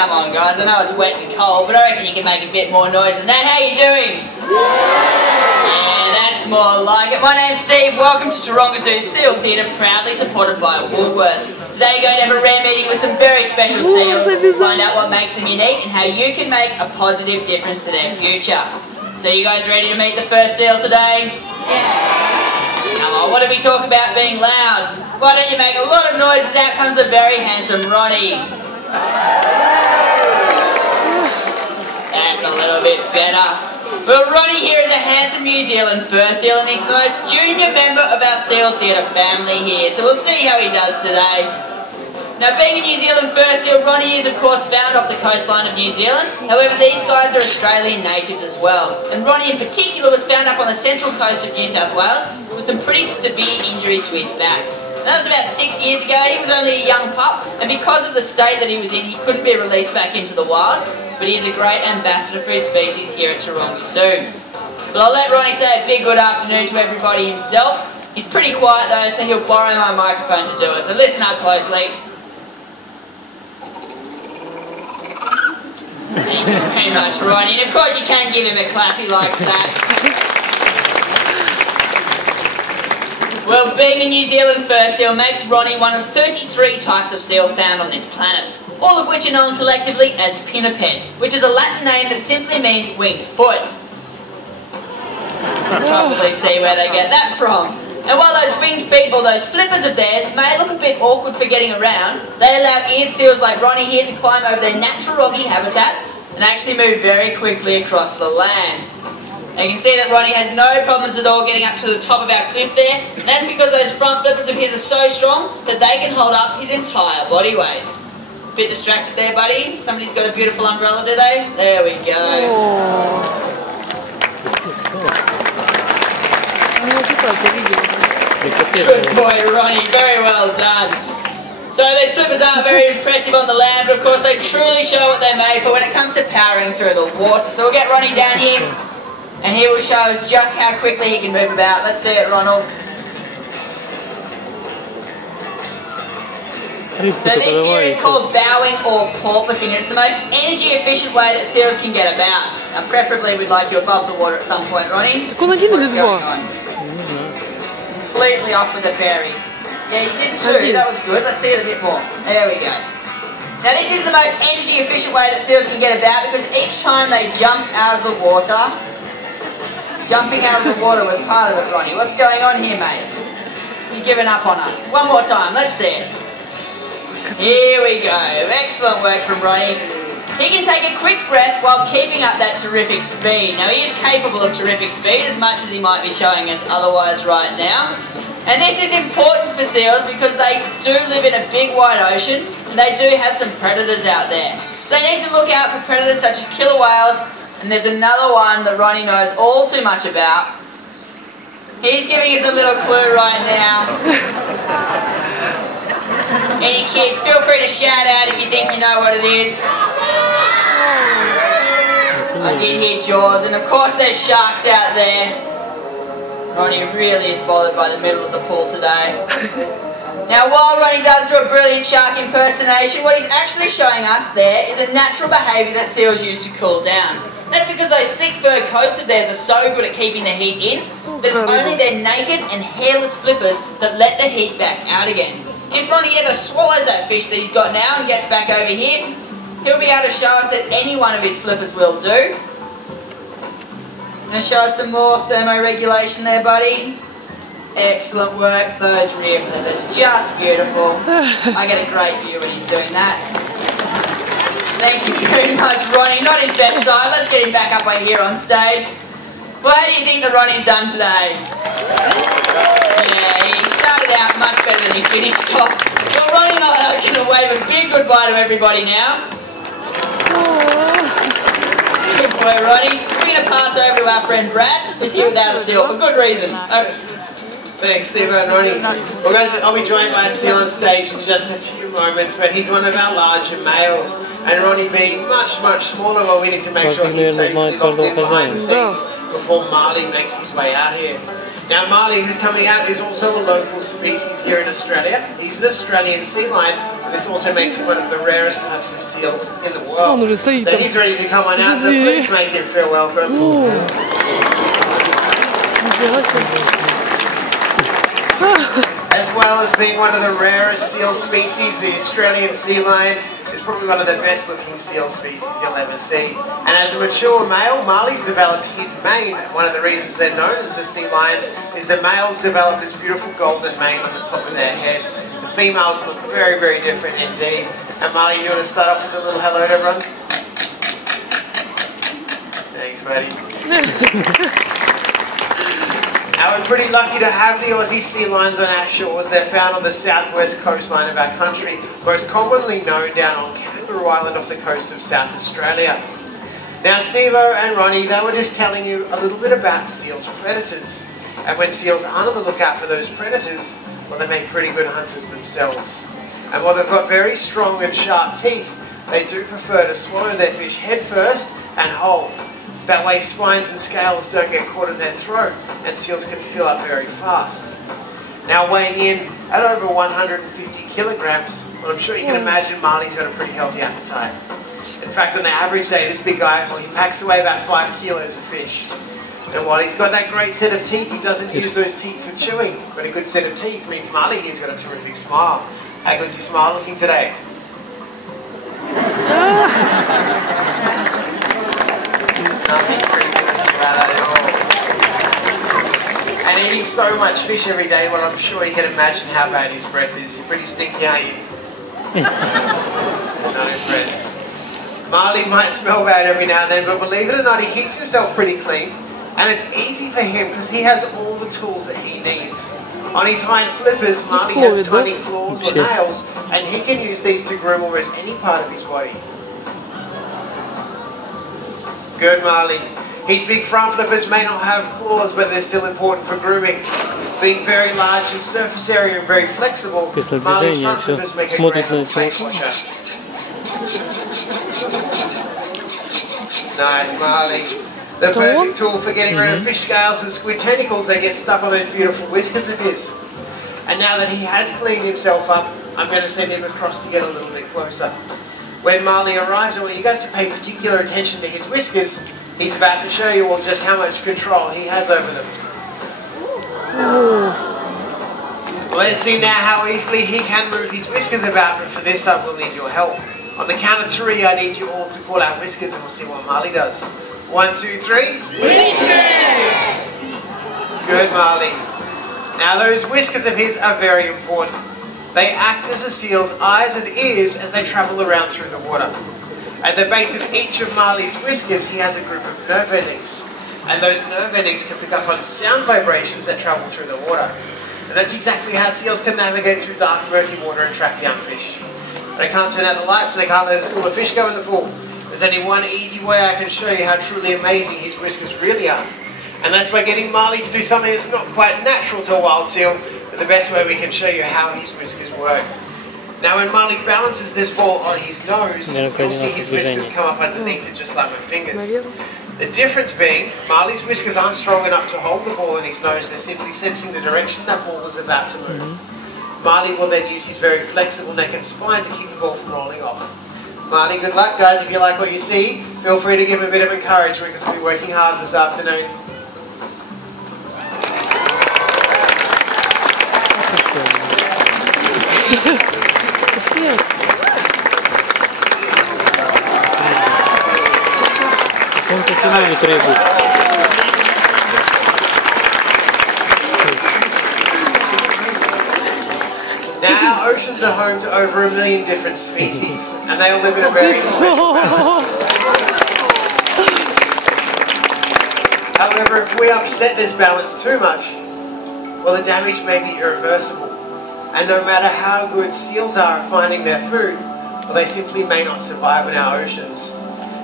come on guys, I know it's wet and cold, but I reckon you can make a bit more noise than that. How you doing? Yeah, that's more like it. My name's Steve, welcome to Tarunga Zoo Seal Theatre, proudly supported by Woolworths. Today you're going to have a rare meeting with some very special seals to find out what makes them unique and how you can make a positive difference to their future. So you guys ready to meet the first seal today? Yeah! Come on, what did we talk about being loud? Why don't you make a lot of noises? Out comes the very handsome Ronnie. That's a little bit better. Well, Ronnie here is a handsome New Zealand fur seal and he's the most junior member of our Seal Theatre family here, so we'll see how he does today. Now, being a New Zealand fur seal, Ronnie is of course found off the coastline of New Zealand. However, these guys are Australian natives as well. And Ronnie in particular was found up on the central coast of New South Wales with some pretty severe injuries to his back. That was about 6 years ago. He was only a young pup, and because of the state that he was in, he couldn't be released back into the wild, but he's a great ambassador for his species here at Tarunga Zoo. But I'll let Ronnie say a big good afternoon to everybody himself. He's pretty quiet though, so he'll borrow my microphone to do it, so listen up closely. Thank you very much, Ronnie. And of course you can give him a clap, he likes that. Well, being a New Zealand fur seal makes Ronnie one of 33 types of seal found on this planet, all of which are known collectively as pinniped, which is a Latin name that simply means winged foot. You can probably see where they get that from. And while those winged feet or those flippers of theirs may look a bit awkward for getting around, they allow eared seals like Ronnie here to climb over their natural rocky habitat and actually move very quickly across the land. Now you can see that Ronnie has no problems at all getting up to the top of our cliff there, and that's because those front flippers of his are so strong that they can hold up his entire body weight. Bit distracted there, buddy? Somebody's got a beautiful umbrella, do they? There we go. Good boy, Ronnie. Very well done. So these flippers are very impressive on the land, but of course they truly show what they're made for when it comes to powering through the water. So we'll get Ronnie down here, and he will show us just how quickly he can move about. Let's see it, Ronald. So this here is called bowing or porpoising. It's the most energy efficient way that seals can get about. Now preferably we'd like you above the water at some point, Ronnie. What's going on? Completely off with the fairies. Yeah, you did too. That was good. Let's see it a bit more. There we go. Now this is the most energy efficient way that seals can get about because each time they jump out of the water, jumping out of the water was part of it, Ronnie. What's going on here, mate? You're giving up on us. One more time. Let's see it. Here we go. Excellent work from Ronnie. He can take a quick breath while keeping up that terrific speed. Now he is capable of terrific speed as much as he might be showing us otherwise right now. And this is important for seals because they do live in a big wide ocean and they do have some predators out there. So they need to look out for predators such as killer whales, and there's another one that Ronnie knows all too much about. He's giving us a little clue right now. Any kids, feel free to shout out if you think you know what it is. I did hear jaws, and of course there's sharks out there. Ronnie really is bothered by the middle of the pool today. Now while Ronnie does do a brilliant shark impersonation, what he's actually showing us there is a natural behaviour that seals use to cool down. That's because those thick fur coats of theirs are so good at keeping the heat in that it's only their naked and hairless flippers that let the heat back out again. If Ronnie ever swallows that fish that he's got now and gets back over here, he'll be able to show us that any one of his flippers will do. Gonna show us some more thermoregulation there, buddy. Excellent work, those rear flippers, just beautiful. I get a great view when he's doing that. Thank you very much, Ronnie. Not his best side. Let's get him back up right here on stage. Well, how do you think that Ronnie's done today? Yeah, he started out much better than he finished off. Well, Ronnie and I are going to wave a big goodbye to everybody now. Good boy, Ronnie. We're going to pass over to our friend Brad, who's here without a seal, for good reason. Thanks, Steve and Ronnie. Well, guys, I'll be joined by a seal on stage in just a few moments, but he's one of our larger males. And Ronnie being much, much smaller, well, we need to make sure he's safely locked in behind the scenes before Marley makes his way out here. Now Marley, who's coming out, is also a local species here in Australia. He's an Australian sea lion This also makes him one of the rarest types of seals in the world. So he's ready to come on out, so please make him feel welcome. As well as being one of the rarest seal species, the Australian sea lion is probably one of the best looking seal species you'll ever see. And as a mature male, Marley's developed his mane. One of the reasons they're known as the sea lions is the males develop this beautiful golden mane on the top of their head. The females look very, very different indeed. And Marley, you want to start off with a little hello to everyone? Thanks, buddy. Now, we're pretty lucky to have the Aussie sea lions on our shores. They're found on the southwest coastline of our country, most commonly known down on Kangaroo Island off the coast of South Australia. Now, Steve-O and Ronnie, they were just telling you a little bit about seals' predators. And when seals aren't on the lookout for those predators, well, they make pretty good hunters themselves. And while they've got very strong and sharp teeth, they do prefer to swallow their fish head first and whole. So that way spines and scales don't get caught in their throat and seals can fill up very fast. Now, weighing in at over 150 kilograms, well, I'm sure you can imagine Marley's got a pretty healthy appetite. In fact, on the average day, this big guy, well, he packs away about 5 kilos of fish. And while he's got that great set of teeth, he doesn't use those teeth for chewing. But a good set of teeth means Marley here's got a terrific smile. How good's your smile looking today? Nothing pretty good about that at all. And eating so much fish every day, well, I'm sure you can imagine how bad his breath is. You're pretty stinky, aren't you? Not impressed. Marley might smell bad every now and then, but believe it or not, he keeps himself pretty clean. And it's easy for him because he has all the tools that he needs. On his hind flippers, Marley has tiny claws or nails, and he can use these to groom almost any part of his body. Good, Marley. His big front flippers may not have claws, but they're still important for grooming. Being very large in surface area and very flexible, Marley's front flippers make a great face washer. Nice, Marley. The perfect tool for getting rid of fish scales and squid tentacles that get stuck on those beautiful whiskers of his. And now that he has cleaned himself up, I'm going to send him across to get a little bit closer. When Marley arrives, I want you guys to pay particular attention to his whiskers. He's about to show you all just how much control he has over them. Let's see now how easily he can move his whiskers about, but for this time we'll need your help. On the count of 3, I need you all to call out whiskers and we'll see what Marley does. 1, 2, 3. Whiskers! Good, Marley. Now those whiskers of his are very important. They act as a seal's eyes and ears as they travel around through the water. At the base of each of Marley's whiskers, he has a group of nerve endings. And those nerve endings can pick up on sound vibrations that travel through the water. And that's exactly how seals can navigate through dark, murky water and track down fish. They can't turn out the lights, and they can't let a school of fish go in the pool. There's only one easy way I can show you how truly amazing his whiskers really are. And that's by getting Marley to do something that's not quite natural to a wild seal, but the best way we can show you how his whiskers work. Now when Marley balances this ball on his nose, you'll see his whiskers come up underneath it just like my fingers. The difference being, Marley's whiskers aren't strong enough to hold the ball in his nose, they're simply sensing the direction that ball is about to move. Marley will then use his very flexible neck and spine to keep the ball from rolling off. Marley, good luck guys. If you like what you see, feel free to give him a bit of encouragement because we'll be working hard this afternoon. Now, oceans are home to over 1 million different species, and they all live in a very special balance. However, if we upset this balance too much, well, the damage may be irreversible. And no matter how good seals are at finding their food, well, they simply may not survive in our oceans.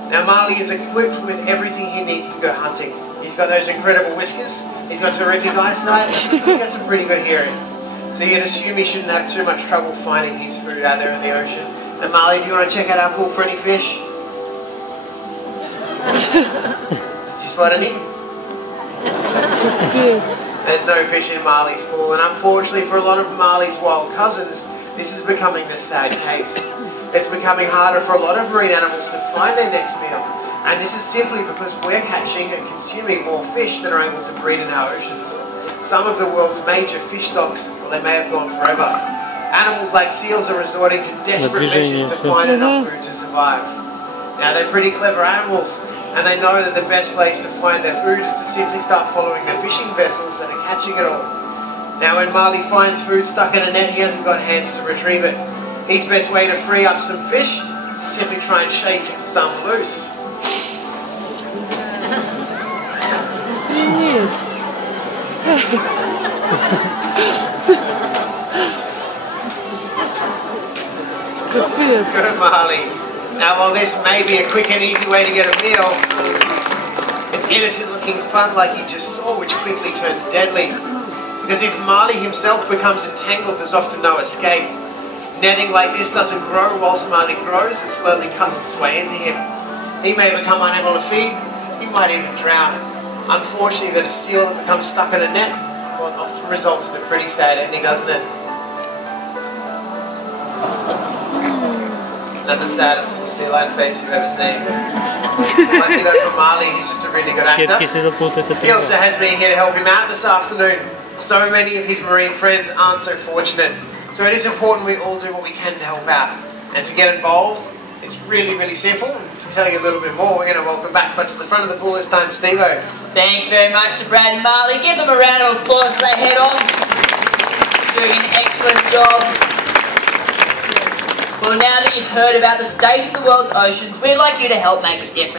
Now, Marley is equipped with everything he needs to go hunting. He's got those incredible whiskers, he's got terrific eyesight, he's got some pretty good hearing. So you'd assume he shouldn't have too much trouble finding his food out there in the ocean. And Marley, do you want to check out our pool for any fish? Did you spot any? Yes. There's no fish in Marley's pool, and unfortunately for a lot of Marley's wild cousins, this is becoming the sad case. It's becoming harder for a lot of marine animals to find their next meal, and this is simply because we're catching and consuming more fish than are able to breed in our oceans. Some of the world's major fish stocks, well, they may have gone forever. Animals like seals are resorting to desperate measures to find enough food to survive. Now, they're pretty clever animals, and they know that the best place to find their food is to simply start following the fishing vessels that are catching it all. Now, when Marley finds food stuck in a net, he hasn't got hands to retrieve it. His best way to free up some fish is to simply try and shake some loose. Good, Marley. Now, while this may be a quick and easy way to get a meal, it's innocent looking fun like you just saw, which quickly turns deadly. Because if Marley himself becomes entangled, there's often no escape. Netting like this doesn't grow whilst Marley grows, it slowly cuts its way into him. He may become unable to feed, he might even drown. Unfortunately, that a seal that becomes stuck in a net, well, it often results in a pretty sad ending, doesn't it? Not the saddest little sea lion face you've ever seen. Lucky though for Marley, he's just a really good actor. He also has me here to help him out this afternoon. So many of his marine friends aren't so fortunate. So it is important we all do what we can to help out. And to get involved, it's really, really simple. And to tell you a little bit more, we're going to welcome back to the front of the pool this time, Steve-O. Thank you very much to Brad and Marley. Give them a round of applause as they head on. Doing an excellent job. Well, now that you've heard about the state of the world's oceans, we'd like you to help make a difference.